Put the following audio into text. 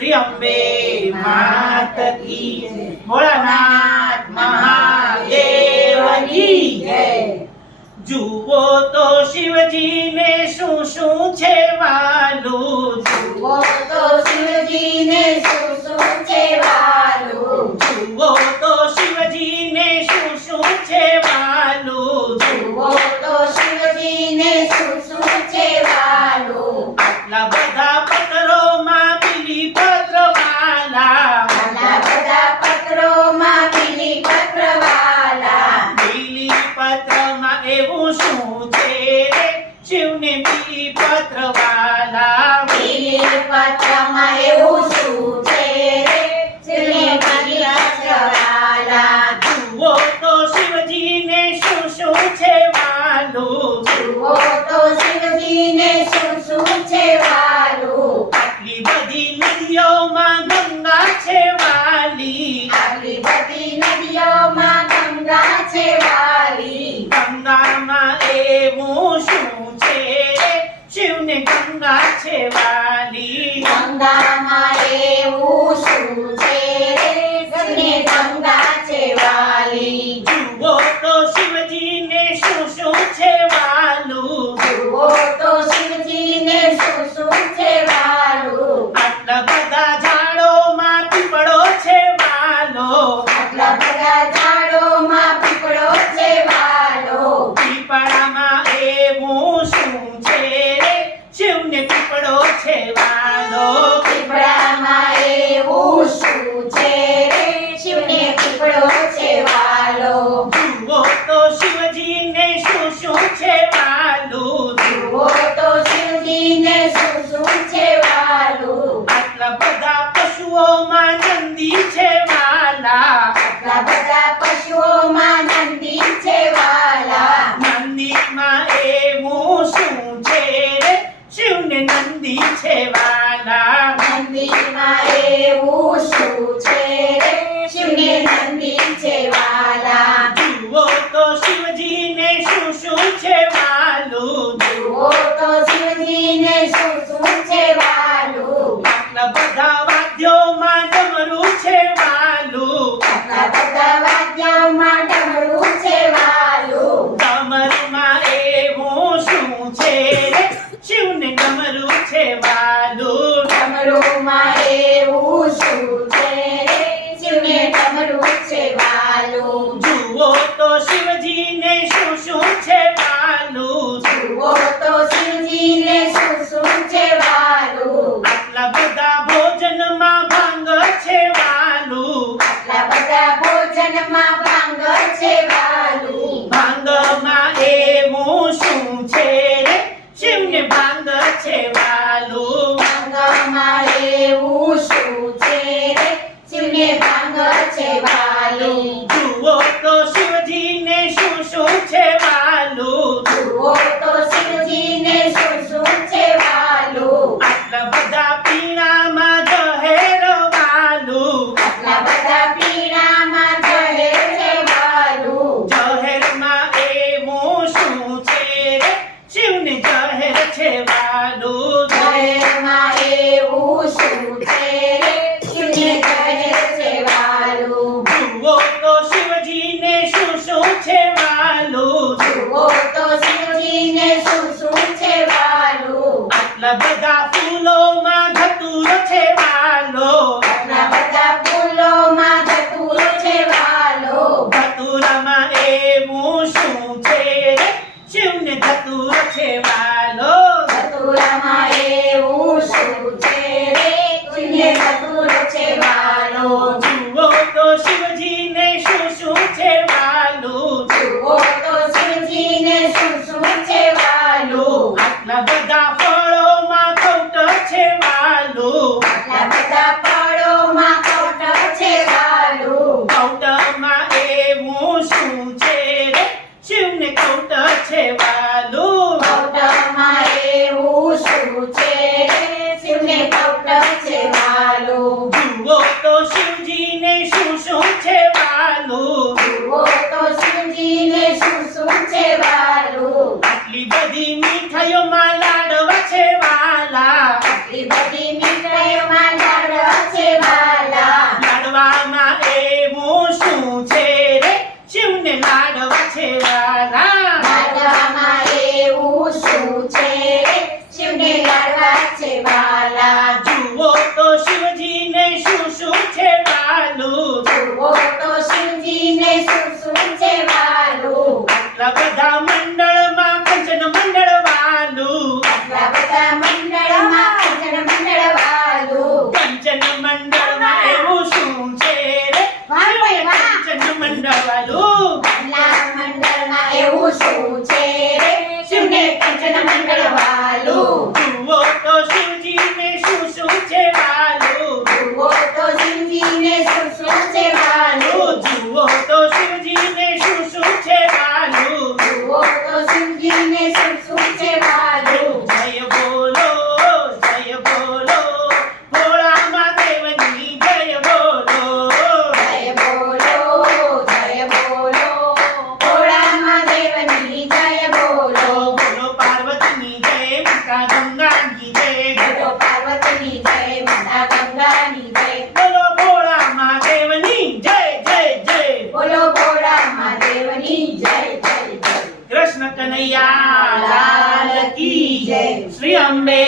શ્રી અંબે માત કી જય, ભોળાનાથ મહાદેવ કી જય। જુઓ તો શિવજીને શું શું છે વાલું, જુઓ તો શિવજીને શું શું છે વાલું, જુઓ તો શિવજીને શું શું છે વાલું, જુઓ તો શિવજીને શું શું છે વાલું। આટલા બધા પત્રોમાં બીલીપત્ર વાલા, આટલા બધા પત્રોમાં બીલીપત્ર વાલા, બીલીપત્રમાં એવું શું છે રે શિવને બીલીપત્ર વાલા, બીલીપત્રમાં એવું શું છે રે શિવને બીલીપત્ર વાલા। જુઓ તો શિવજીને શું શું છે વાલું, જુઓ તો શિવજીને શું શું છે વાલું, આટલી બધી નદીઓમાં ગંગા છે વાલી, આટલી બધી નદીઓમાં ગંગા છે વાલી, ગંગામાં એવું શું છે રે શિવને ગંગા છે વાલી, ગંગામાં એવું શું છે રે શિવને ગંગા છે વાલી। જુઓ તો શિવજીને શું શું છે વાલું, જુઓ તો શિવજીને શું શું છે વાલું, આટલા બધા ઝાડોમાં પીપળો છે વાલો, આટલા બધા ઝાડોમાં પીપળો છે વાલો, પીપળામાં એવું શું છે રે શિવને પીપળો છે વાલો, પીપળામાં એવું શું છે રે શિવને પીપળો છે વાલો। જુઓ તો શિવજીને શું શું છે વાલું, જુઓ તો શિવજીને શું શું છે વાલું, આટલા બધા પશુઓમાં નંદી છે વાલા, આટલા બધા પશુઓમાં નંદી છે વાલા, નંદીમાં એવું શું છે રે શિવને નંદી છે વાલા, નંદીમાં એવું શું છે રે શિવને નંદી છે વાલા। જુઓ તો શિવજીને શું શું છે વાલું, જુઓ તો શિવજીને શું શું છે વાલું, આટલા બધા વાદ્યોમાં ડમરું છે વાલું, આટલા બધા વાદ્યોમાં ડમરું છે વાલું, ડમરુમાં એવું શું છે રે શિવને ડમરું છે વાલું, ડમરુમાં એવું શું છે રે શિવને ડમરું છે વાલું। જુઓ તો શિવજીને શું શું છે વાલું, જુઓ તો શિવજીને શું શું છે વાલું, આટલા બધા ભોજનમાં ભાંગ છે વાલું, આટલા બધા ભોજનમાં ભાંગ છે વાલું, ભાંગમાં એવું શું છે રે શિવને ભાંગ છે વાલું, ભાંગમાં એવું શું છે રે શિવને ભાંગ છે વાલું। જુઓ તો શિવજીને શું શું છે વાલું, જુઓ તો શિવજીને શું શું છે વાલું, આટલા બધા પીણામાં ઝહેર વાલું, આટલા બધા પીણામાં ઝહેર છે વાલું, ઝહેરમાં એવું શું છે રે શિવને ઝહેર છે વાલું, ઝહેરમાં એવું શું છે રે શિવને ઝહેર છે વાલું। જુઓ તો શિવજીને શું શું છે વાલું, જુઓ તો શિવજીને શું શું છે વાલું, આટલા બધા ફૂલોમાં ધતુર છે વાલો, આટલા બધા ફૂલોમાં ધતુર છે વાલો, ધતુરામાં એવું શું છે રે શિવને ધતુર છે વાલો, ધતુરામાં એવું શું છે રે શિવને ધતુર છે વાલો। જુઓ તો શિવજીને શું શું છે વાલું, જુઓ તો શિવજીને શું શું છે વાલું, આટલા બધા ફળોમાં કૌટ છે વાલું, આટલા બધા ફળોમાં કૌટ છે વાલું, કૌટમાં એવું શું છે રે શિવને કૌટ છે વાલું, કૌટમાં એવું શું છે રે શિવને કૌટ છે વાલું। જુઓ તો શિવજીને શું શું છે વાલું, જુઓ તો શિવજીને શું શું છે વાલું, આટલી બધી મીઠાઈઓમાં લાડવા છે વાલા, આટલી બધી મીઠાઈઓમાં લાડવા એવું શું છે રે શિવને કંચન મંગળ વાલું જુઓ તો શિવજીને શું શું છે વાલું જુઓ તો શિવજીને શું શું છે વાલું જુઓ તો શિવજીને શું શું છે વાલું જુઓ તો શિવજીને શું શું છે વાલું જય બોલો ભોળા મહાદેવની જય બોલો જય બોલો ભોળા મહાદેવની જય બોલો બોલો પાર્વતીની જય માતા ગંગાની જય બોલો પાર્વતીની જય માતા ગંગાની જય બોલો ભોળા મહાદેવની જય જય જય બોલો ભોળા મહાદેવની જય જય જય કૃષ્ણ કનૈયા લાલ કી જય. શ્રી અંબે